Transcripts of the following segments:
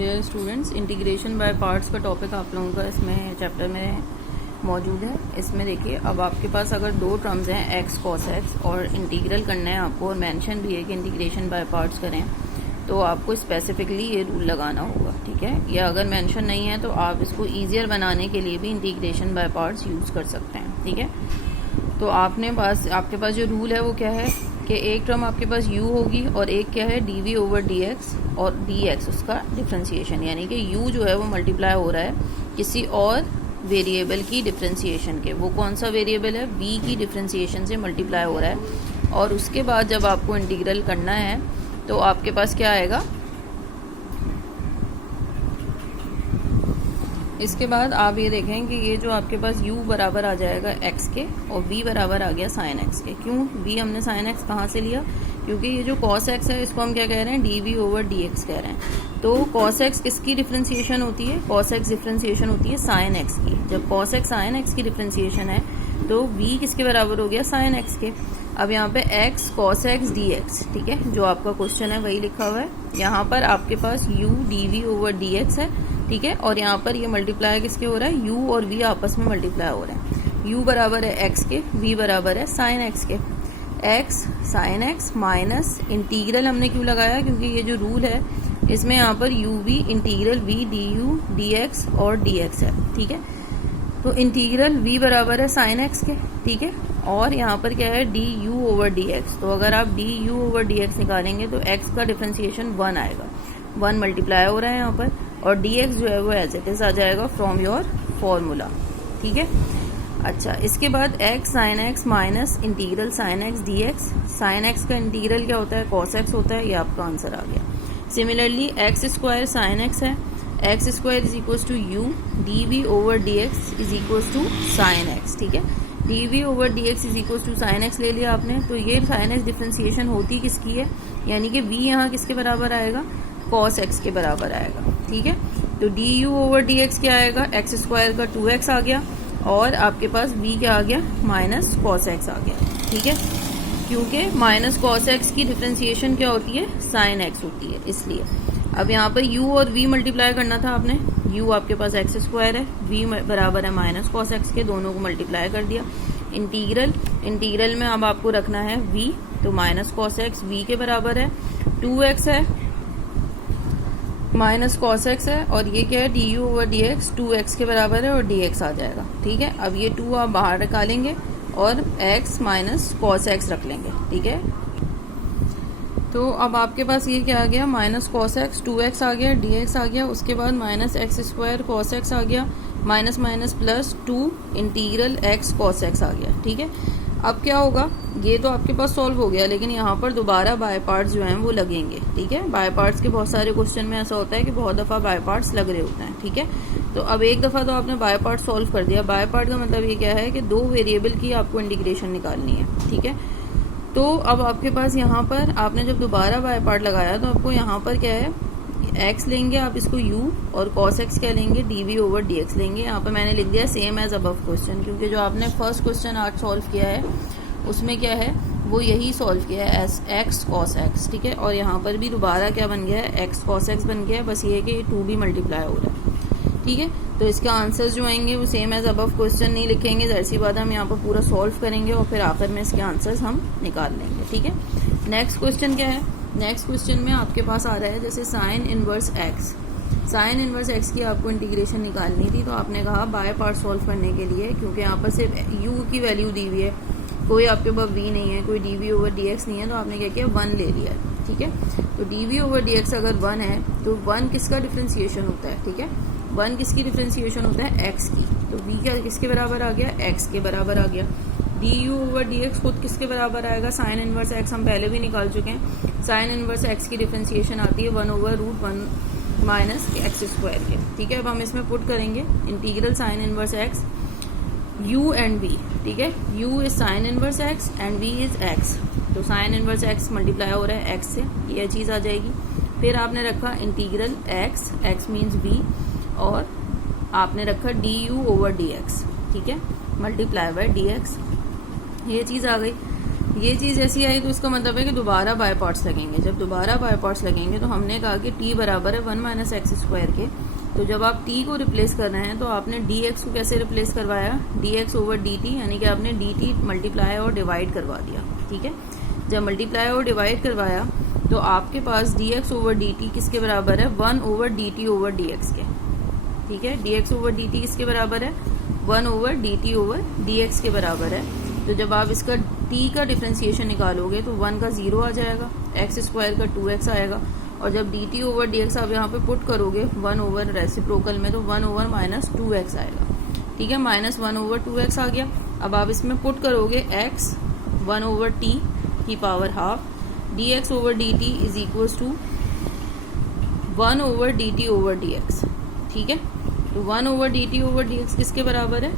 Dear students, integration by parts का topic आप लोगों का इसमें चैप्टर में मौजूद है। इसमें देखिए, अब आपके पास अगर दो टर्म्स हैं एक्स कॉस एक्स और इंटीग्रल करना है आपको और मेंशन भी है कि इंटीग्रेशन बाय पार्ट्स करें, तो आपको स्पेसिफिकली ये रूल लगाना होगा। ठीक है, या अगर मेंशन नहीं है तो आप इसको ईजियर बनाने के लिए भी इंटीग्रेशन बाय पार्ट्स यूज़ कर सकते हैं। ठीक है, तो आपके पास जो रूल है वो क्या है कि एक टर्म आपके पास u होगी और एक क्या है dv ओवर dx और dx उसका डिफ्रेंसिएशन, यानी कि u जो है वो मल्टीप्लाई हो रहा है किसी और वेरिएबल की डिफ्रेंसिएशन के। वो कौन सा वेरिएबल है? v की डिफ्रेंसिएशन से मल्टीप्लाई हो रहा है। और उसके बाद जब आपको इंटीग्रल करना है तो आपके पास क्या आएगा, इसके बाद आप ये देखें कि ये जो आपके पास u बराबर आ जाएगा x के और v बराबर आ गया sin x के। क्यों v हमने sin x कहाँ से लिया? क्योंकि ये जो cos x है इसको हम क्या कह रहे हैं, dv ओवर dx कह रहे हैं। तो cos x किसकी डिफ्रेंसिएशन होती है? cos x डिफ्रेंसिएशन होती है sin x की। जब cos x sin x की डिफ्रेंसिएशन है तो v किसके बराबर हो गया? sin x के। अब यहाँ पे x cos x dx, ठीक है, जो आपका क्वेश्चन है वही लिखा हुआ है। यहाँ पर आपके पास u dv ओवर dx है, ठीक है, और यहाँ पर ये मल्टीप्लाई किसके हो रहा है? u और v आपस में मल्टीप्लाई हो रहे हैं। u बराबर है x के, v बराबर है sin x के। x sin x minus integral हमने क्यों लगाया? क्योंकि ये जो रूल है इसमें यहाँ पर u v integral v du dx और dx है। ठीक है, तो इंटीग्रल v बराबर है sin x के, ठीक है, और यहाँ पर क्या है du ओवर dx। तो अगर आप du ओवर dx निकालेंगे तो x का डिफ्रेंसिएशन 1 आएगा, 1 मल्टीप्लाई हो रहा है यहाँ पर, और dx जो है वो एज इट इज आ जाएगा फ्रॉम योर फॉर्मूला। ठीक है, अच्छा, इसके बाद x sin x minus integral sin x dx। sin x का इंटीग्रल क्या होता है? cos x होता है। ये आपका आंसर आ गया। Similarly x square sin x है, x square is equal to u dv over dx is equal to sin x। ठीक है, dv over dx is equal to sin x ले लिया आपने, तो ये sin x डिफ्रेंसिएशन होती किसकी है? यानी कि v यहाँ किसके बराबर आएगा? cos x के बराबर आएगा। ठीक है, तो du ओवर dx क्या आएगा? एक्स स्क्वायर का 2x आ गया और आपके पास v क्या आ गया? माइनस cos x आ गया। ठीक है, क्योंकि माइनस cos x की डिफ्रेंसिएशन क्या होती है? sin x होती है, इसलिए। अब यहाँ पर u और v मल्टीप्लाई करना था आपने। u आपके पास एक्स स्क्वायर है, v बराबर है माइनस cos x के, दोनों को मल्टीप्लाई कर दिया। इंटीग्रल में अब आपको रखना है v, तो माइनस cos x v के बराबर है, 2x है माइनस cos x है, और ये क्या है? du ओवर dx 2x के बराबर है और dx आ जाएगा। ठीक है, अब ये 2 आप बाहर निकालेंगे और x माइनस cos x रख लेंगे। ठीक है, तो अब आपके पास ये क्या आ गया? माइनस cos x 2x आ गया, dx आ गया, उसके बाद minus x square cos x आ गया, minus minus plus 2 integral x cos x आ गया। ठीक है, अब क्या होगा? ये तो आपके पास सॉल्व हो गया, लेकिन यहाँ पर दोबारा बाय पार्ट्स जो हैं वो लगेंगे। ठीक है, बाय पार्ट्स के बहुत सारे क्वेश्चन में ऐसा होता है कि बहुत दफ़ा बाय पार्ट्स लग रहे होते हैं। ठीक है, तो अब एक दफ़ा तो आपने बाय पार्ट सॉल्व कर दिया। बाय पार्ट का मतलब ये क्या है कि दो वेरिएबल की आपको इंटीग्रेशन निकालनी है। ठीक है, तो अब आपके पास यहाँ पर आपने जब दोबारा बाय पार्ट लगाया तो आपको यहाँ पर क्या है? x लेंगे आप इसको u, और cos x क्या लेंगे? dv ओवर dx लेंगे। यहाँ पर मैंने लिख दिया सेम एज अबव क्वेश्चन, क्योंकि जो आपने फर्स्ट क्वेश्चन आज सॉल्व किया है उसमें क्या है? वो यही सॉल्व किया है एस x cos x। ठीक है, और यहाँ पर भी दोबारा क्या बन गया है? x cos x बन गया है, बस ये है कि 2 भी मल्टीप्लाई हो रहा है। ठीक है, तो इसके आंसर्स जो आएंगे वो सेम एज अबव क्वेश्चन नहीं लिखेंगे, जैसी बात हम यहाँ पर पूरा सॉल्व करेंगे और फिर आखिर में इसके आंसर्स हम निकाल लेंगे। ठीक है, नेक्स्ट क्वेश्चन क्या है? नेक्स्ट क्वेश्चन में आपके पास आ रहा है जैसे sign inverse x। Sign inverse x की आपको इंटीग्रेशन निकालनी थी, तो आपने कहा बाय पार्ट सॉल्व करने के लिए, क्योंकि यहाँ पर सिर्फ u की वैल्यू दी हुई है, कोई आपके पास v नहीं है, कोई dv ओवर dx नहीं है, तो आपने क्या किया? 1 ले लिया। ठीक है, तो dv ओवर dx अगर 1 है तो 1 किसका डिफ्रेंसिएशन होता है? ठीक है, 1 किसकी डिफ्रेंसिएशन होता है? x की, तो v क्या किसके बराबर आ गया? x के बराबर आ गया। du ओवर dx खुद किसके बराबर आएगा? साइन इनवर्स x हम पहले भी निकाल चुके हैं। साइन इनवर्स x की डिफ्रेंसिएशन आती है 1 over root 1 minus x square के। ठीक है, अब हम इसमें पुट करेंगे integral sine inverse x u and v। ठीक है, u is sine inverse x and v is x, तो साइन इनवर्स x मल्टीप्लाई हो रहा है x से, ये चीज़ आ जाएगी। फिर आपने रखा इंटीग्रल x मीन्स v, और आपने रखा du ओवर dx। ठीक है, मल्टीप्लाई बाय dx, ये चीज़ आ गई। ये चीज़ ऐसी आई तो इसका मतलब है कि दोबारा बाय पार्ट्स लगेंगे। जब दोबारा बाय पार्ट्स लगेंगे तो हमने कहा कि t बराबर है 1 माइनस एक्स स्क्वायर के। तो जब आप t को रिप्लेस कर रहे हैं तो आपने dx को कैसे रिप्लेस करवाया, dx ओवर dt, यानी कि आपने dt मल्टीप्लाई और डिवाइड करवा दिया। ठीक है, जब मल्टीप्लाई और डिवाइड करवाया तो आपके पास dx ओवर dt किसके बराबर है, 1 ओवर dt ओवर dx के। ठीक है, dx ओवर dt किसके बराबर है, 1 ओवर dt ओवर dx के बराबर है। तो जब आप इसका t का डिफ्रेंसिएशन निकालोगे तो 1 का 0 आ जाएगा, एक्स स्क्वायर का 2x आएगा, और जब dt ओवर dx आप यहाँ पे पुट करोगे 1 ओवर रेसिप्रोकल में तो 1 ओवर माइनस 2x आएगा। ठीक है, माइनस 1 ओवर 2x आ गया। अब आप इसमें पुट करोगे x 1 ओवर t की power half, dx over dt is equals to 1 over dt over dx। ठीक है, तो 1 ओवर dt ओवर dx किसके बराबर है,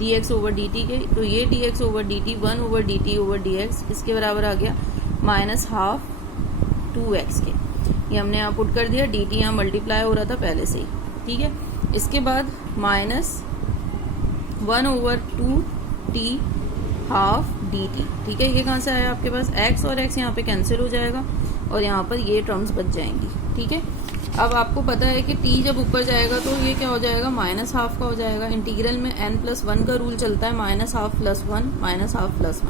dx ओवर dt के। तो ये dx over dt 1 over dt over dx किसके बराबर आ गया, माइनस हाफ 2x के। ये हमने यहाँ पुट कर दिया, dt यहाँ मल्टीप्लाई हो रहा था पहले से ही। ठीक है, इसके बाद minus 1 over 2t half dt। ठीक है, ये कहाँ से आया आपके पास, x और x यहाँ पे कैंसिल हो जाएगा और यहाँ पर ये टर्म्स बच जाएंगी। ठीक है, अब आपको पता है कि t जब ऊपर जाएगा तो ये क्या हो जाएगा, माइनस हाफ का हो जाएगा। इंटीग्रल में n+1 का रूल चलता है, minus half plus 1 minus half plus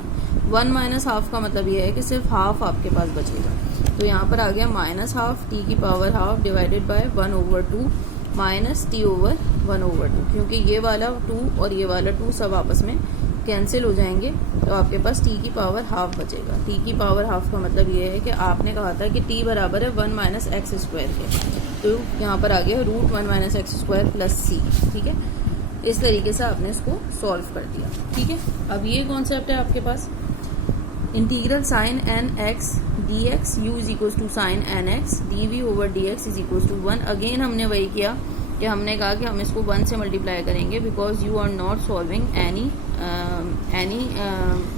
1 minus half का मतलब ये है कि सिर्फ हाफ आपके पास बचेगा। तो यहाँ पर आ गया माइनस हाफ t की power half divided by 1 over 2 minus t over 1 over 2, क्योंकि ये वाला 2 और ये वाला 2 सब आपस में कैंसिल हो जाएंगे तो आपके पास t की पावर हाफ बचेगा। t की पावर हाफ का मतलब ये है कि आपने कहा था कि t बराबर है 1 माइनस एक्स स्क्वायर के, तो यहाँ पर आ गया root 1 minus x square plus c. ठीक है, इस तरीके से आपने इसको सॉल्व कर दिया। ठीक है, अब ये कॉन्सेप्ट है आपके पास integral sine n x d x u is equal to sine n x d v over d x is equal to 1। Again हमने वही किया कि हमने कहा कि हम इसको 1 से मल्टीप्लाई करेंगे because you are not solving any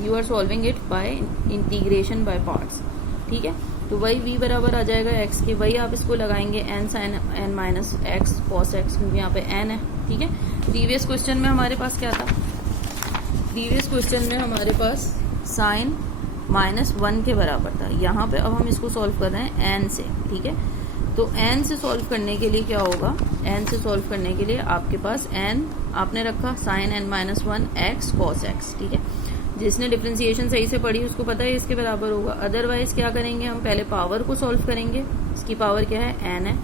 you are solving it by integration by parts. ठीक है, तो वही v बराबर आ जाएगा x के, वही आप इसको लगाएंगे n sine n minus x cos x, क्योंकि यहाँ पे n है। ठीक है, प्रीवियस क्वेश्चन में हमारे पास क्या था, प्रीवियस क्वेश्चन में हमारे पास साइन -1 के बराबर था। यहाँ पे अब हम इसको सॉल्व कर रहे हैं n से। ठीक है, तो n से सॉल्व करने के लिए क्या होगा, n से सॉल्व करने के लिए आपके पास n आपने रखा sign n-1 x cos x। ठीक है, जिसने डिफरेंशिएशन सही से पढ़ी उसको पता है इसके बराबर होगा। अदरवाइज क्या करेंगे, हम पहले पावर को सॉल्व करेंगे। इसकी पावर क्या है, n है,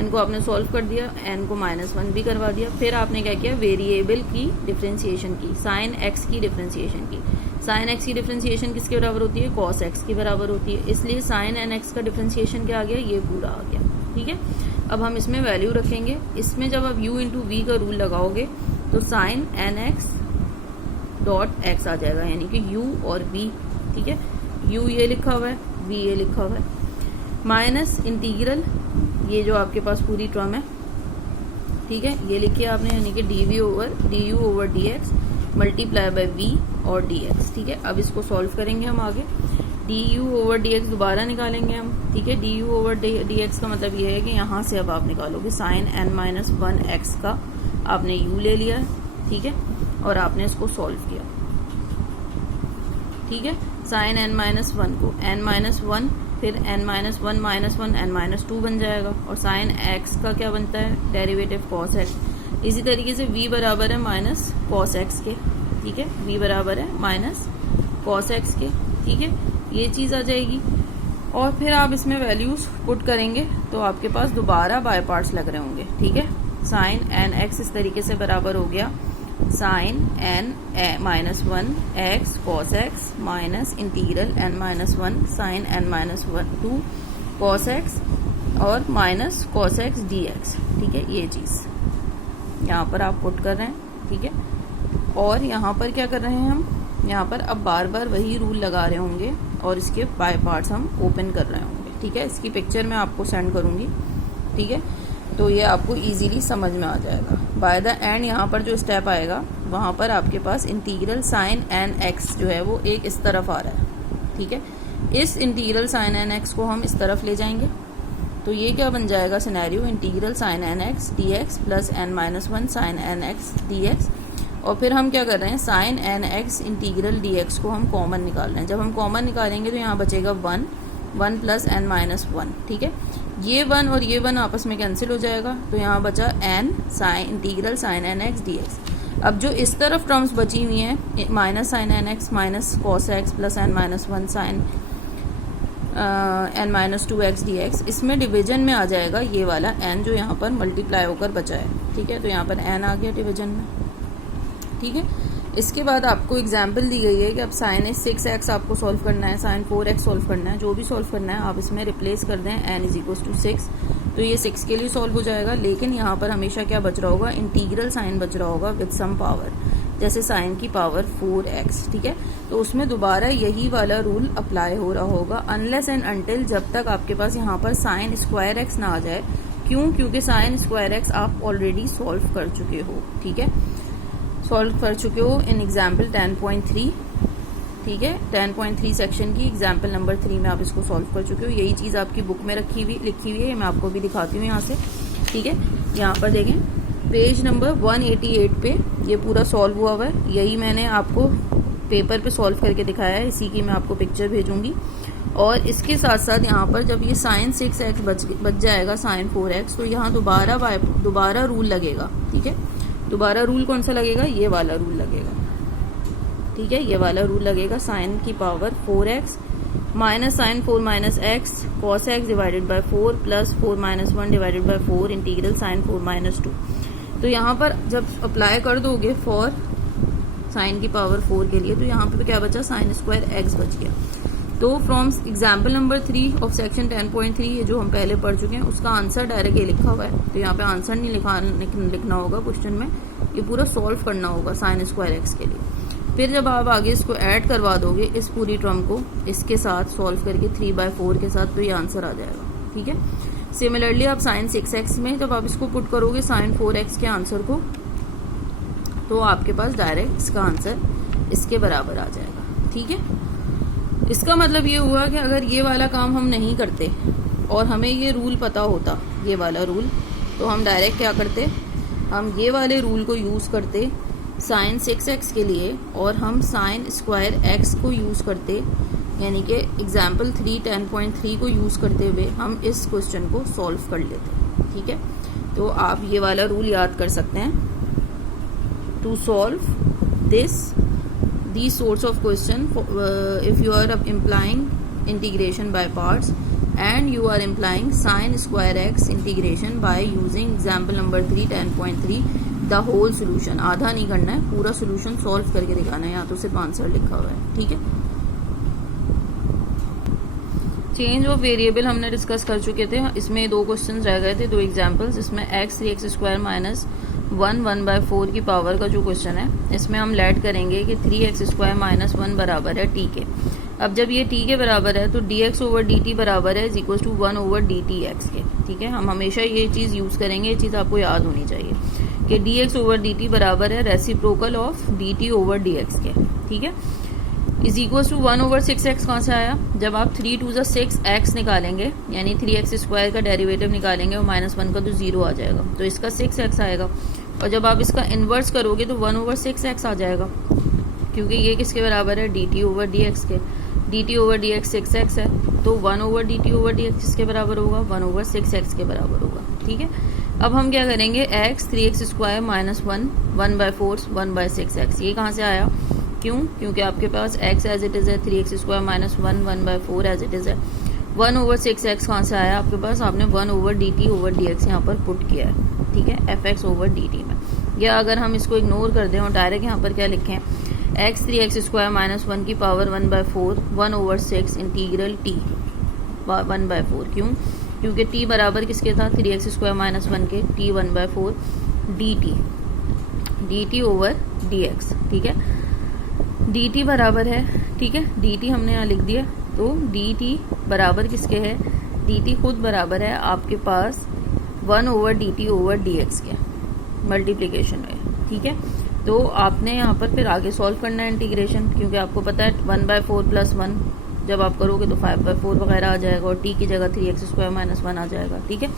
n को आपने सॉल्व कर दिया, n को -1 भी करवा दिया। फिर आपने क्या किया, वेरिएबल की डिफरेंशिएशन की, साइन x की डिफरेंशिएशन की। साइन x की डिफरेंशिएशन किसके बराबर होती है, कॉस x की बराबर होती है, इसलिए साइन nx का डिफरेंशिएशन क्या आ गया, ये पूरा आ गया। ठीक है, अब हम इसमें वैल्यू रखेंगे। इसमें जब आप u इंटू वी का रूल लगाओगे तो साइन nx डॉट x आ जाएगा, यानी कि u और v। ठीक है, u ये लिखा हुआ है, v ये लिखा हुआ है, माइनस इंटीग्रल ये जो आपके पास पूरी टर्म है। ठीक है, ये लिखिए आपने, यानी कि dv over du over dx multiply by v और dx। ठीक है, अब इसको सॉल्व करेंगे हम आगे। du ओवर dx दोबारा निकालेंगे हम। ठीक है, du ओवर dx का मतलब ये है कि यहाँ से अब आप निकालोगे साइन n-1 x का आपने u ले लिया। ठीक है, और आपने इसको सॉल्व किया। ठीक है, साइन n-1 को n-1 फिर n-1 -1 n-2 बन जाएगा, और साइन x का क्या बनता है, डेरिवेटिव कॉस x। इसी तरीके से v बराबर है माइनस कॉस x के। ठीक है, v बराबर है माइनस कॉस x के। ठीक है, ये चीज़ आ जाएगी, और फिर आप इसमें वैल्यूज पुट करेंगे तो आपके पास दोबारा बाय पार्ट्स लग रहे होंगे। ठीक है, साइन nx इस तरीके से बराबर हो गया sine n-1 x cos x minus integral n-1 sine n-2 cos x और माइनस कॉस x dx। ठीक है, ये चीज़ यहाँ पर आप पुट कर रहे हैं। ठीक है, और यहाँ पर क्या कर रहे हैं हम, यहाँ पर अब बार बार वही रूल लगा रहे होंगे और इसके बाय पार्ट्स हम ओपन कर रहे होंगे। ठीक है, इसकी पिक्चर मैं आपको सेंड करूँगी। ठीक है, तो ये आपको इजीली समझ में आ जाएगा। बाय द एंड यहाँ पर जो स्टेप आएगा वहाँ पर आपके पास इंटीग्रल साइन nx जो है वो एक इस तरफ आ रहा है। ठीक है, इस इंटीग्रल साइन nx को हम इस तरफ ले जाएंगे तो ये क्या बन जाएगा scenario, integral sine nx dx plus n-1 sine nx dx और फिर हम क्या कर रहे हैं, sine n x integral d x को हम कॉमन निकाल रहे हैं। जब हम कॉमन निकालेंगे तो यहाँ बचेगा 1 प्लस एन माइनस 1, ठीक है। ये 1 और ये 1 आपस में कैंसिल हो जाएगा, तो यहाँ बचा n sine integral sine n x d x. अब जो इस तरफ टर्म्स बची हुई हैं, minus sine n x minus cos x plus n minus 1 sine n minus 2 x d x, इसमें डिवीजन में आ जाएगा ये वाला n जो यहाँ पर मल्टीप्लाई होकर बचा है, ठीक है। तो यहाँ पर n आ गया डिवीजन में, ठीक है। इसके बाद आपको एग्जाम्पल दी गई है कि अब साइन 6x आपको सॉल्व करना है, साइन 4x सॉल्व करना है, जो भी सॉल्व करना है आप इसमें रिप्लेस कर दें n = 6, तो ये 6 के लिए सॉल्व हो जाएगा। लेकिन यहाँ पर हमेशा क्या बच रहा होगा, इंटीग्रल साइन बच रहा होगा विद सम पावर, जैसे साइन की पावर 4x, ठीक है। तो उसमें दोबारा यही वाला रूल अप्लाई हो रहा होगा अनलेस एंड अनटिल, जब तक आपके पास यहाँ पर साइन स्क्वायर एक्स ना आ जाए। क्यों? क्योंकि साइन स्क्वायर एक्स आप ऑलरेडी सॉल्व कर चुके हो, ठीक है, सॉल्व कर चुके हो इन एग्जाम्पल 10.3, ठीक है। 10.3 सेक्शन की एग्जाम्पल नंबर 3 में आप इसको सॉल्व कर चुके हो। यही चीज़ आपकी बुक में लिखी हुई है, मैं आपको भी दिखाती हूँ यहाँ से, ठीक है। यहाँ पर देखें पेज नंबर 188 पे ये पूरा सॉल्व हुआ है। यही मैंने आपको पेपर पे सॉल्व करके दिखाया है, इसी की मैं आपको पिक्चर भेजूंगी। और इसके साथ साथ यहाँ पर जब ये साइन 6x बच जाएगा साइन 4x, तो यहाँ दोबारा रूल लगेगा, ठीक है। दोबारा रूल कौन सा लगेगा, ये वाला रूल लगेगा, ठीक है। ये वाला रूल लगेगा साइन की power 4x minus sine 4 minus x cos x divided by 4 plus 4 minus 1 divided by 4 integral sine 4 minus 2। तो यहाँ पर जब अप्लाई कर दोगे फॉर साइन की पावर 4 के लिए, तो यहाँ पे क्या बचा, साइन स्क्वायर एक्स बच गया। तो from example number 3 of section 10.3, ये जो हम पहले पढ़ चुके हैं, उसका आंसर डायरेक्ट ये लिखा हुआ है। तो यहाँ पे आंसर नहीं लिखना होगा क्वेश्चन में, ये पूरा सॉल्व करना होगा साइन स्क्वायर एक्स के लिए। फिर जब आप आगे इसको ऐड करवा दोगे इस पूरी टर्म को इसके साथ सॉल्व करके 3/4 के साथ, तो ये आंसर आ जाएगा, ठीक है। सिमिलरली आप साइन 6x में जब आप इसको पुट करोगे साइन 4x के आंसर को, तो आपके पास डायरेक्ट इसका आंसर इसके बराबर आ जाएगा, ठीक है। इसका मतलब ये हुआ कि अगर ये वाला काम हम नहीं करते और हमें ये रूल पता होता, ये वाला रूल, तो हम डायरेक्ट क्या करते, हम ये वाले रूल को यूज़ करते साइन 6x के लिए, और हम साइन स्क्वायर x को यूज़ करते, यानी कि एग्जाम्पल 3 10.3 को यूज़ करते हुए हम इस क्वेश्चन को सॉल्व कर लेते, ठीक है। तो आप ये वाला रूल याद कर सकते हैं, to solve these sorts of question, if you are implying integration by parts and you are implying sin square x integration by using example number 3 10.3, the whole solution, आधा नहीं करना है, पूरा सोल्यूशन सॉल्व करके दिखाना है, यहाँ तो सिर्फ आंसर लिखा हुआ है, ठीक है। चेंज ऑफ वेरिएबल हमने डिस्कस कर चुके थे, इसमें 2 क्वेश्चन रह गए थे, 2 एग्जाम्पल्स। इसमें x 3x² माइनस 1/4 की पावर का जो क्वेश्चन है, इसमें हम लेट करेंगे कि 3x² माइनस 1 बराबर है t के। अब जब ये t के बराबर है तो dx/dt बराबर है = 1/dtx के, ठीक है। हम हमेशा ये चीज़ यूज़ करेंगे, ये चीज़ आपको याद होनी चाहिए कि dx/dt बराबर है रेसिप्रोकल ऑफ dt/dx के, ठीक है। = 1/6x कहाँ से आया, जब आप 3 2 6x निकालेंगे, यानी 3x² का डेरिवेटिव निकालेंगे और -1 का तो 0 आ जाएगा, तो इसका 6x आएगा। और जब आप इसका इन्वर्स करोगे तो 1/6x आ जाएगा, क्योंकि ये किसके बराबर है, dt/dx के। dt/dx 6x है, तो 1/dt/dx किसके बराबर होगा, 1/6x के बराबर होगा, ठीक है। अब हम क्या करेंगे, x 3x² माइनस 1 1/4 1/6x, ये कहाँ से आया, क्यों, क्योंकि आपके पास x एज इट इज़ है, 3x² minus 1 1/4 as it is है। 1/6x कहाँ से आया आपके पास, आपने 1/dt/dx यहाँ पर पुट किया है, ठीक है, fx/dt में। या अगर हम इसको इग्नोर कर दें और डायरेक्ट यहाँ पर क्या लिखें, x 3x² माइनस 1 की पावर 1/4 1/6 इंटीग्रल t 1/4, क्यों, क्योंकि t बराबर किसके था, 3x² माइनस 1 के, t 1/4 dt/dx, ठीक है। dt बराबर है, ठीक है, dt हमने यहाँ लिख दिया, तो dt बराबर किसके है, dt खुद बराबर है आपके पास 1/dt/dx के मल्टीप्लिकेशन में, ठीक है। तो आपने यहाँ पर फिर आगे सॉल्व करना है इंटीग्रेशन, क्योंकि आपको पता है 1/4 + 1 जब आप करोगे तो 5/4 वगैरह आ जाएगा, और t की जगह 3x² माइनस 1 आ जाएगा, ठीक है।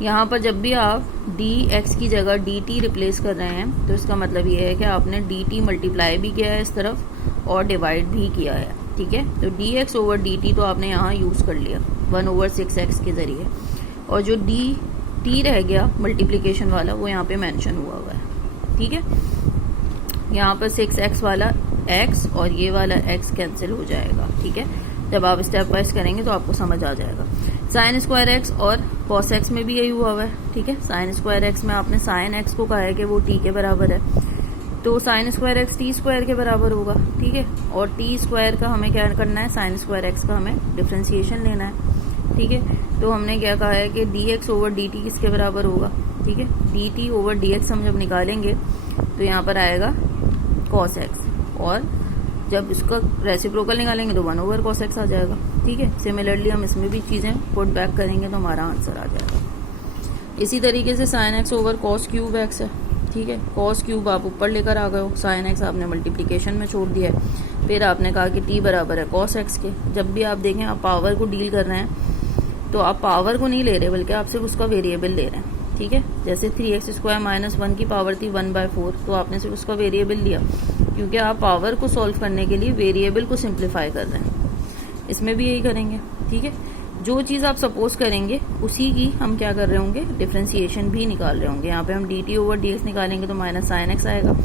यहाँ पर जब भी आप डी एक्स की जगह डी टी रिप्लेस कर रहे हैं तो इसका मतलब ये है कि आपने डी टी मल्टीप्लाई भी किया है इस तरफ और डिवाइड भी किया है, ठीक है। तो D x over D T तो आपने यहाँ यूज़ कर लिया 1/6x के ज़रिए, और जो डी टी रह गया मल्टीप्लिकेशन वाला वो यहाँ पे मेंशन हुआ है, ठीक है। यहाँ पर 6x वाला x और ये वाला x कैंसिल हो जाएगा, ठीक है। जब आप स्टेप वाइज करेंगे तो आपको समझ आ जाएगा। साइन स्क्वायर एक्स और कॉस एक्स में भी यही हुआ है, ठीक है। साइन स्क्वायर एक्स में आपने साइन एक्स को कहा है कि वो टी के बराबर है, तो sine square x T square के बराबर होगा, ठीक है। और टी स्क्वायर का हमें क्या करना है, साइन स्क्वायर एक्स का हमें डिफ्रेंसिएशन लेना है, ठीक है। तो हमने क्या कहा है कि D x over D T किसके बराबर होगा, ठीक है। D T over d x हम जब निकालेंगे तो यहाँ पर आएगा कॉस एक्स, और जब इसका रेसिप्रोकल निकालेंगे तो 1/cos x आ जाएगा, ठीक है। सिमिलरली हम इसमें भी चीज़ें पुट बैक करेंगे तो हमारा आंसर आ जाएगा। इसी तरीके से sine x over cos cube x है, ठीक है। कॉस क्यूब आप ऊपर लेकर आ गए हो, साइन एक्स आपने मल्टीप्लिकेशन में छोड़ दिया है, फिर आपने कहा कि टी बराबर है कॉस एक्स के। जब भी आप देखें आप पावर को डील कर रहे हैं तो आप पावर को नहीं ले रहे बल्कि आप सिर्फ उसका वेरिएबल ले रहे हैं, ठीक है। जैसे 3x² - 1 की पावर थी 1/4, तो आपने सिर्फ उसका वेरिएबल लिया, क्योंकि आप पावर को सॉल्व करने के लिए वेरिएबल को सिंप्लीफाई कर रहे हैं। इसमें भी यही करेंगे, ठीक है। जो चीज़ आप सपोज करेंगे उसी की हम क्या कर रहे होंगे, डिफ्रेंसिएशन भी निकाल रहे होंगे। यहाँ पे हम D T over d x निकालेंगे तो माइनस साइन एक्स आएगा।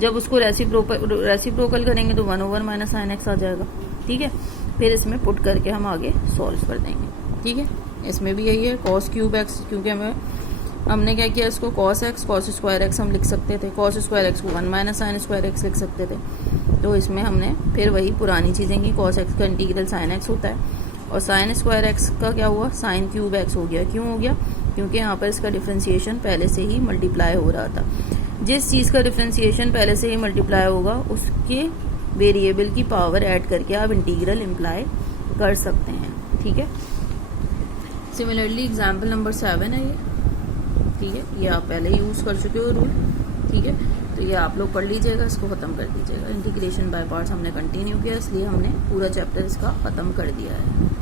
जब उसको रेसिप्रोकल करेंगे तो 1/- साइन एक्स आ जाएगा, ठीक है। फिर इसमें पुट करके हम आगे सॉल्व कर देंगे, ठीक है। इसमें भी यही है कॉस क्यूब एक्स, क्योंकि हमने क्या किया, इसको cos x cos square x हम लिख सकते थे, कॉस स्क्वायर एक्स को 1 - साइन स्क्वायर एक्स लिख सकते थे। तो इसमें हमने फिर वही पुरानी चीज़ें की, कॉस एक्स का इंटीग्रल साइन एक्स होता है, और साइन स्क्वायर एक्स का क्या हुआ, साइन क्यूब एक्स हो गया। क्यों हो गया, क्योंकि यहाँ पर इसका डिफ्रेंसिएशन पहले से ही मल्टीप्लाई हो रहा था। जिस चीज़ का डिफ्रेंसिएशन पहले से ही मल्टीप्लाई होगा उसके वेरिएबल की पावर ऐड करके आप इंटीग्रल इम्प्लाई कर सकते हैं, ठीक है। सिमिलरली एग्जाम्पल नंबर 7 है ये, ठीक है। ये आप पहले यूज़ कर चुके हो रूल, ठीक है। तो ये आप लोग पढ़ लीजिएगा, इसको ख़त्म कर दीजिएगा। इंटीग्रेशन बाय पार्ट्स हमने कंटिन्यू किया, इसलिए हमने पूरा चैप्टर इसका ख़त्म कर दिया है।